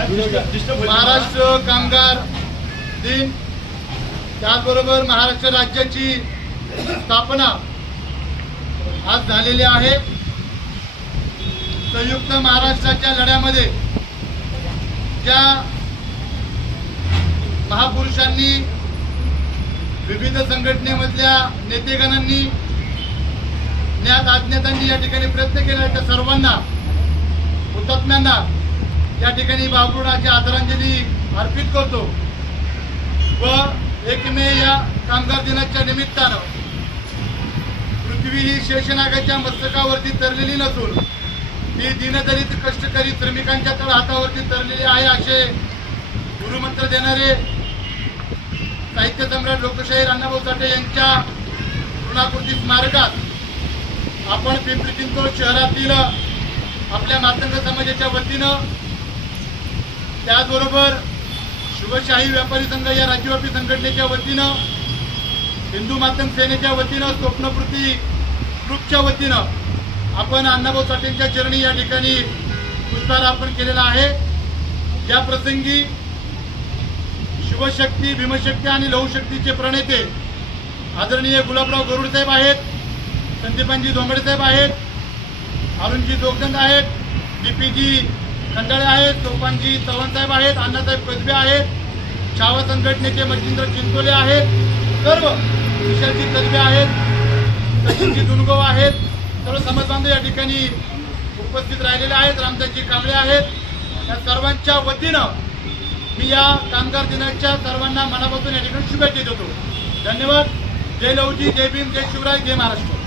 महाराष्ट्र कामगार दिन, त्याचबरोबर महाराष्ट्र राज्याची स्थापना आज झालेली आहे। संयुक्त महाराष्ट्राच्या लढ्यामध्ये ज्या महापुरुषांनी, विविध संघटनेमधल्या नेतेगणांनी, ज्ञात अज्ञातांनी या ठिकाणी प्रयत्न केला, त्या सर्वांना, हुतात्म्यांना या ठिकाणी भावपूर्ण आदरांजली अर्पित करतो। व 1 मे या कामगार दिनाच्या निमित्तानं पृथ्वी ही शेषनागाच्या मस्तकावरती तरलेली नसून ती दीनदलित कष्टकरी श्रमिकांच्या तळहातावरती तरलेली आहे, असे गुरुमंत्र देणारे साहित्य सम्राट लोकशाहीर अण्णाभाऊ साठे यांच्या ऋणाकृती स्मारकात आपण पिंपरी चिंचवड शहरातील आपल्या मातंग समाजाच्या वतीनं, त्याचबरोबर शिवशाही व्यापारी संघ या राज्यव्यापी संघटनेच्या वतीनं, हिंदू मातंग सेनेच्या वतीनं, स्वप्नपूर्ती ग्रुपच्या वतीनं आपण अण्णाभाऊ साठेंच्या चरणी या ठिकाणी पुष्पहार अर्पण केलेला आहे। या प्रसंगी शिवशक्ती, भीमशक्ती आणि लौशक्तीचे प्रणेते आदरणीय गुलाबराव गरुड साहेब आहेत, संदीपांजी धोंबडे साहेब आहेत, अरुणजी जोगदंड आहेत, डीपीजी खंडाळे आहेत, सोपानजी चव्हाण साहेब आहेत, अण्णासाहेब कसबे आहेत, छावा संघटनेचे मच्छिंद्र चिंचोले आहेत, सर्व विशालजी कसबे आहेत, सचिनजी दुनगाव आहेत, सर्व समाजबांधव या ठिकाणी उपस्थित राहिलेले आहेत, रामदासजी कांबळे आहेत। या सर्वांच्या वतीनं मी या कामगार दिनाच्या सर्वांना मनापासून या ठिकाणी शुभेच्छा देतो। धन्यवाद। जय लवजी, जय भीम, जय शिवराय, जय महाराष्ट्र।